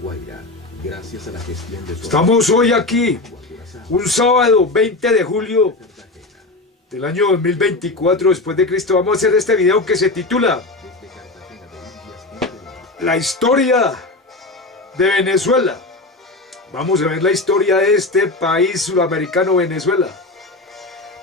Guaira, gracias a la gestión de su Estamos hoy aquí, un sábado 20 de julio del año 2024 después de Cristo. Vamos a hacer este video que se titula La historia de Venezuela. Vamos a ver la historia de este país sudamericano, Venezuela.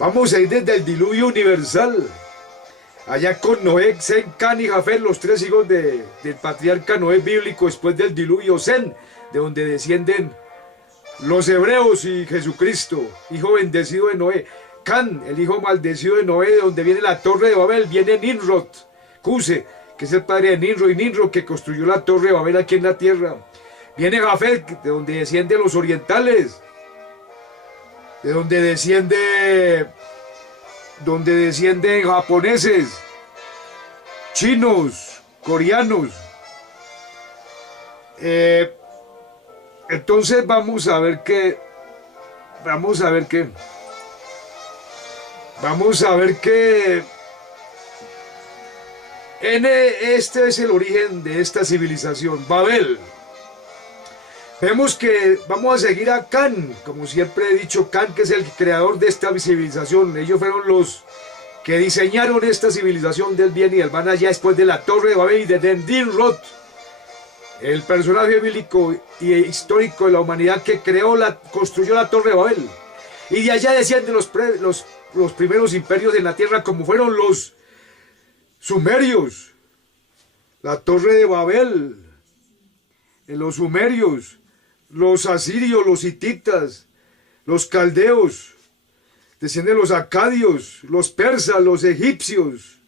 Vamos a ir desde el diluvio universal, allá con Noé, Sem, Can y Jafet, los tres hijos del patriarca Noé bíblico después del diluvio. Sem, de donde descienden los hebreos, y Jesucristo, hijo bendecido de Noé. Can, el hijo maldecido de Noé, de donde viene la torre de Babel. Viene Nimrod, Cuse, que es el padre de Nimrod, y Nimrod que construyó la torre de Babel aquí en la tierra. Viene Jafet, de donde descienden los orientales, de donde descienden japoneses, chinos, coreanos. Entonces vamos a ver que este es el origen de esta civilización, Babel. Vemos que vamos a seguir a Can, como siempre he dicho, Can, que es el creador de esta civilización. Ellos fueron los que diseñaron esta civilización del bien y del mal allá después de la torre de Babel y de Nimrod, el personaje bíblico y histórico de la humanidad que construyó la torre de Babel. Y de allá descienden los primeros imperios en la tierra, como fueron los sumerios, la torre de Babel, los sumerios, los asirios, los hititas, los caldeos, descienden los acadios, los persas, los egipcios.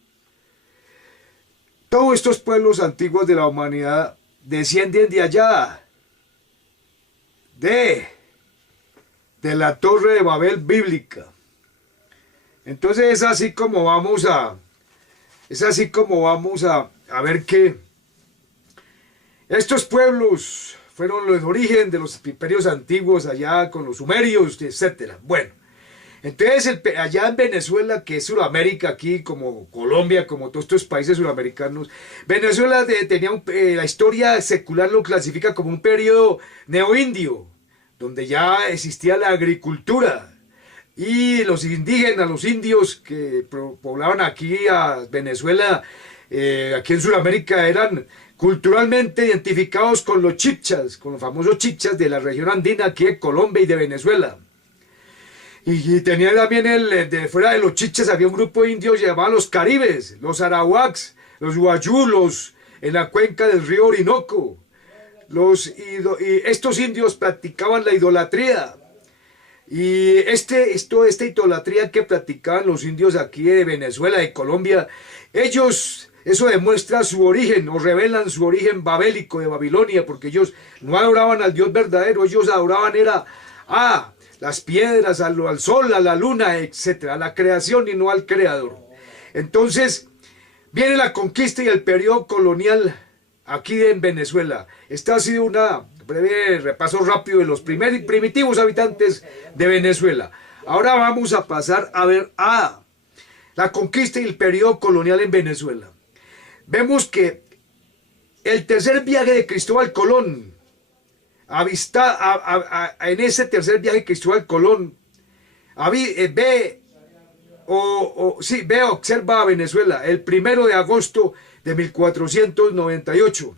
Todos estos pueblos antiguos de la humanidad descienden de allá, de la torre de Babel bíblica. Entonces es así como vamos a ver que estos pueblos fueron los origen de los imperios antiguos allá con los sumerios, etc. Bueno, entonces allá en Venezuela, que es Sudamérica, aquí como Colombia, como todos estos países sudamericanos, Venezuela tenía la historia secular lo clasifica como un periodo neoindio, donde ya existía la agricultura. Y los indígenas, los indios que poblaban aquí a Venezuela, aquí en Sudamérica, eran culturalmente identificados con los chipchas, con los famosos chipchas de la región andina aquí de Colombia y de Venezuela. Y tenía también fuera de los chipchas había un grupo de indios llamados los caribes, los arawaks, los guayú, en la cuenca del río Orinoco. Y estos indios practicaban la idolatría. Y esta idolatría que practicaban los indios aquí de Venezuela, de Colombia, eso demuestra su origen, o revelan su origen babélico de Babilonia, porque ellos no adoraban al Dios verdadero, ellos adoraban a las piedras, al sol, a la luna, etc., a la creación y no al creador. Entonces, viene la conquista y el periodo colonial aquí en Venezuela. Esta ha sido una breve repaso rápido de los primitivos habitantes de Venezuela. Ahora vamos a pasar a ver la conquista y el periodo colonial en Venezuela. Vemos que el tercer viaje de Cristóbal Colón, en ese tercer viaje de Cristóbal Colón, observa a Venezuela el 1 de agosto de 1498,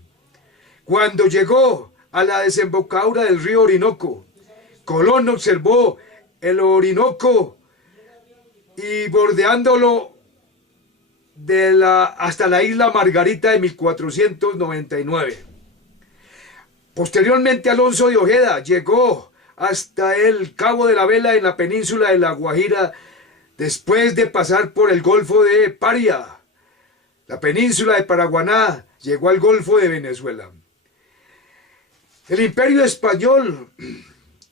cuando llegó a la desembocadura del río Orinoco. Colón observó el Orinoco y bordeándolo hasta la isla Margarita de 1499. Posteriormente Alonso de Ojeda llegó hasta el Cabo de la Vela en la península de La Guajira, después de pasar por el Golfo de Paria, la península de Paraguaná, llegó al Golfo de Venezuela. El Imperio Español,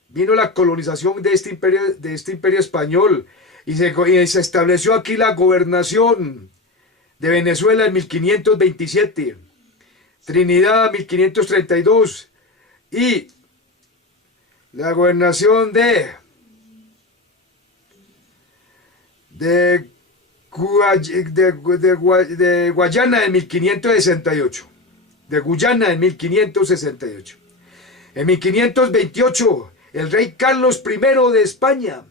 vino la colonización de este imperio español y se estableció aquí la gobernación de Venezuela en 1527, Trinidad 1532 y la gobernación de Guayana en 1568. De Guyana en 1568. En 1528, el rey Carlos I de España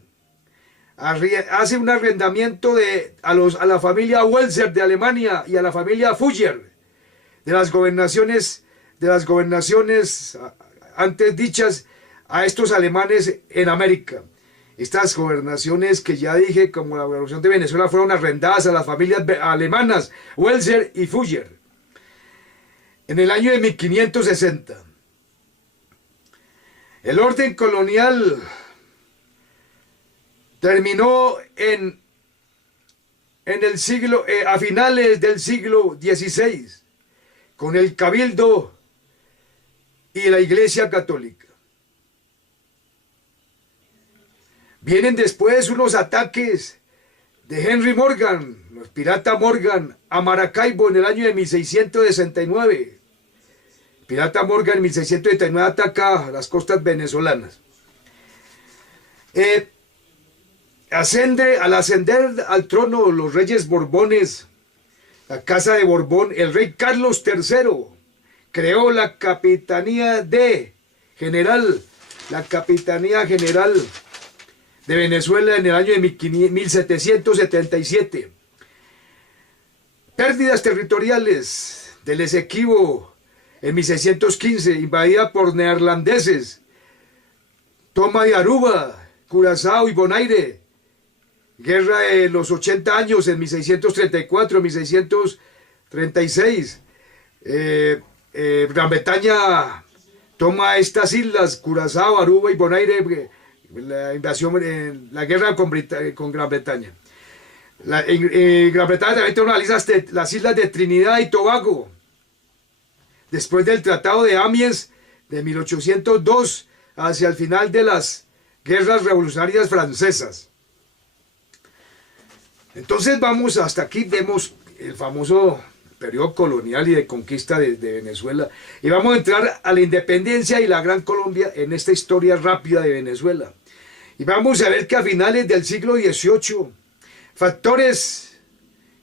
hace un arrendamiento a la familia Welser de Alemania y a la familia Fugger de las gobernaciones antes dichas a estos alemanes en América. Estas gobernaciones que ya dije, como la gobernación de Venezuela, fueron arrendadas a las familias alemanas Welser y Fugger en el año de 1560. El orden colonial terminó a finales del siglo XVI con el Cabildo y la Iglesia Católica. Vienen después unos ataques de Henry Morgan, los pirata Morgan, a Maracaibo en el año de 1669. Pirata Morgan en 1669 ataca las costas venezolanas. Al ascender al trono los reyes Borbones, la casa de Borbón, el rey Carlos III creó la Capitanía General de Venezuela en el año de 1777. Pérdidas territoriales del Esequibo en 1615, invadida por neerlandeses. Toma de Aruba, Curazao y Bonaire. Guerra de los 80 años en 1634, 1636. Gran Bretaña toma estas islas, Curazao, Aruba y Bonaire, la invasión, la guerra con Gran Bretaña. En Gran Bretaña también toma las islas de Trinidad y Tobago. Después del Tratado de Amiens de 1802, hacia el final de las guerras revolucionarias francesas. Entonces vamos hasta aquí, vemos el famoso periodo colonial y de conquista de Venezuela, y vamos a entrar a la independencia y la Gran Colombia en esta historia rápida de Venezuela. Y vamos a ver que a finales del siglo XVIII, factores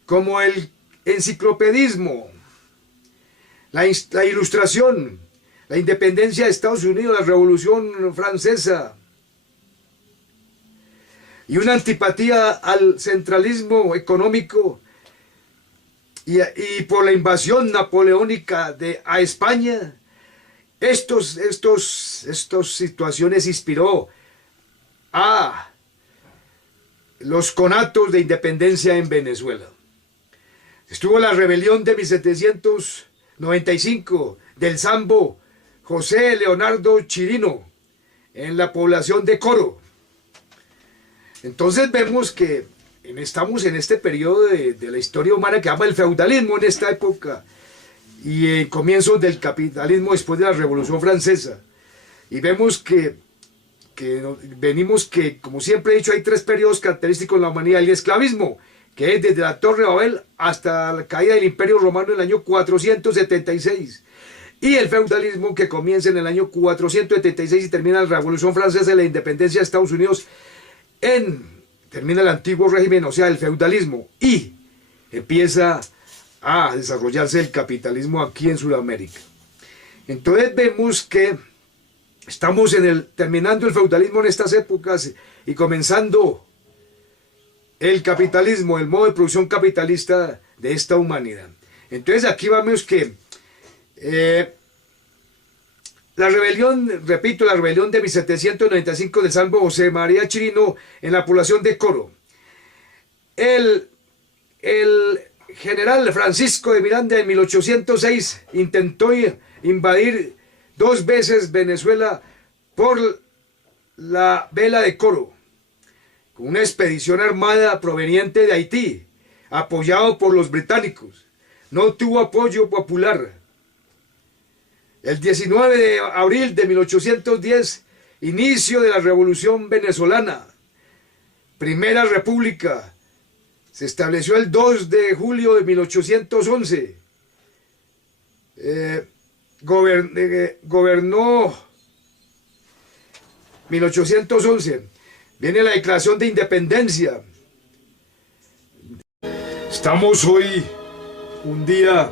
como el enciclopedismo, la ilustración, la independencia de Estados Unidos, la Revolución Francesa, y una antipatía al centralismo económico y por la invasión napoleónica a España, estas situaciones inspiró a los conatos de independencia en Venezuela. Estuvo la rebelión de 1795 del Sambo José Leonardo Chirino en la población de Coro. Entonces vemos que estamos en este periodo de la historia humana que llama el feudalismo en esta época y comienzos del capitalismo después de la Revolución Francesa. Y vemos que como siempre he dicho, hay tres periodos característicos en la humanidad. El esclavismo, que es desde la Torre de Babel hasta la caída del Imperio Romano en el año 476. Y el feudalismo, que comienza en el año 476 y termina la Revolución Francesa y la independencia de Estados Unidos termina el antiguo régimen, o sea, el feudalismo, y empieza a desarrollarse el capitalismo aquí en Sudamérica. Entonces vemos que estamos terminando el feudalismo en estas épocas y comenzando el capitalismo, el modo de producción capitalista de esta humanidad. Entonces aquí vemos que la rebelión, repito, la rebelión de 1795 del Sambo José María Chirino en la población de Coro. El general Francisco de Miranda en 1806 intentó invadir 2 veces Venezuela por la vela de Coro, con una expedición armada proveniente de Haití, apoyado por los británicos. No tuvo apoyo popular. El 19 de abril de 1810, inicio de la Revolución Venezolana, Primera República, se estableció el 2 de julio de 1811. Gobernó 1811. Viene la Declaración de Independencia. Estamos hoy, un día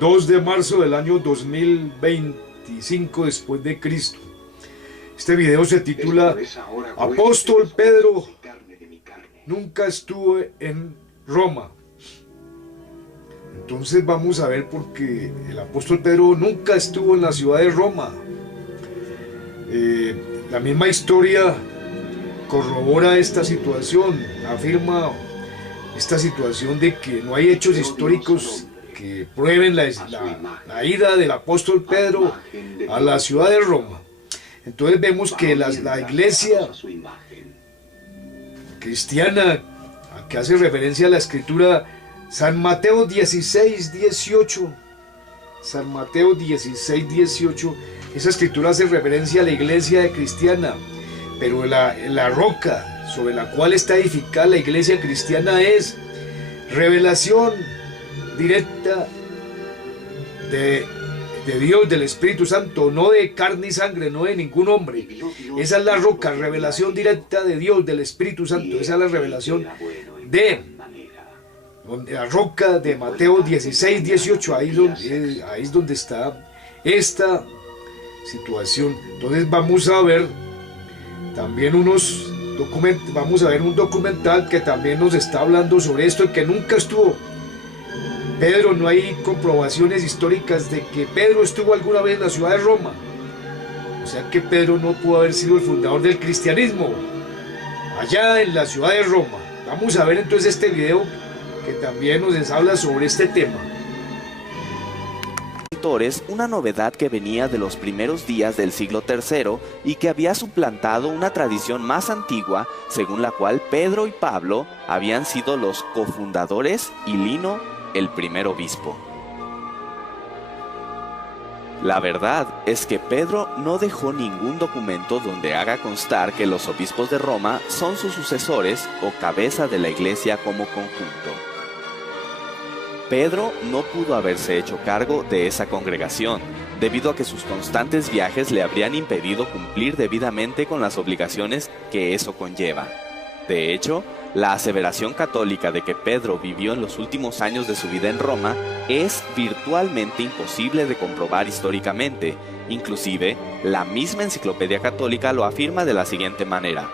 2 de marzo del año 2020, 25 después de Cristo. Este video se titula Apóstol Pedro nunca estuvo en Roma. Entonces vamos a ver por qué el apóstol Pedro nunca estuvo en la ciudad de Roma. La misma historia corrobora esta situación, afirma esta situación de que no hay hechos históricos que prueben la ida del apóstol Pedro a la ciudad de Roma. Entonces vemos que la iglesia cristiana, a que hace referencia a la escritura San Mateo 16, 18, San Mateo 16, 18, esa escritura hace referencia a la iglesia cristiana, pero la roca sobre la cual está edificada la iglesia cristiana es revelación directa de Dios, del Espíritu Santo, no de carne y sangre, no de ningún hombre. Esa es la roca, revelación directa de Dios, del Espíritu Santo. Esa es la revelación de la roca de Mateo 16, 18. Ahí es donde está esta situación. Entonces vamos a ver también vamos a ver un documental que también nos está hablando sobre esto, que nunca estuvo Pedro. No hay comprobaciones históricas de que Pedro estuvo alguna vez en la ciudad de Roma. O sea que Pedro no pudo haber sido el fundador del cristianismo allá en la ciudad de Roma. Vamos a ver entonces este video que también nos habla sobre este tema. Una novedad que venía de los primeros días del siglo III y que había suplantado una tradición más antigua, según la cual Pedro y Pablo habían sido los cofundadores y Lino el primer obispo. La verdad es que Pedro no dejó ningún documento donde haga constar que los obispos de Roma son sus sucesores o cabeza de la iglesia como conjunto. Pedro no pudo haberse hecho cargo de esa congregación, debido a que sus constantes viajes le habrían impedido cumplir debidamente con las obligaciones que eso conlleva. De hecho, la aseveración católica de que Pedro vivió en los últimos años de su vida en Roma es virtualmente imposible de comprobar históricamente. Inclusive, la misma Enciclopedia Católica lo afirma de la siguiente manera.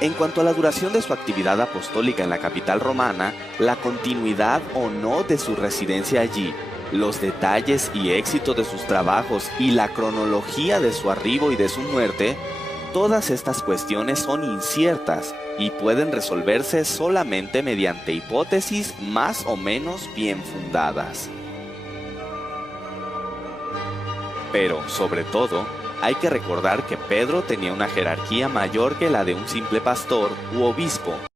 En cuanto a la duración de su actividad apostólica en la capital romana, la continuidad o no de su residencia allí, los detalles y éxito de sus trabajos y la cronología de su arribo y de su muerte, todas estas cuestiones son inciertas y pueden resolverse solamente mediante hipótesis más o menos bien fundadas. Pero, sobre todo, hay que recordar que Pedro tenía una jerarquía mayor que la de un simple pastor u obispo.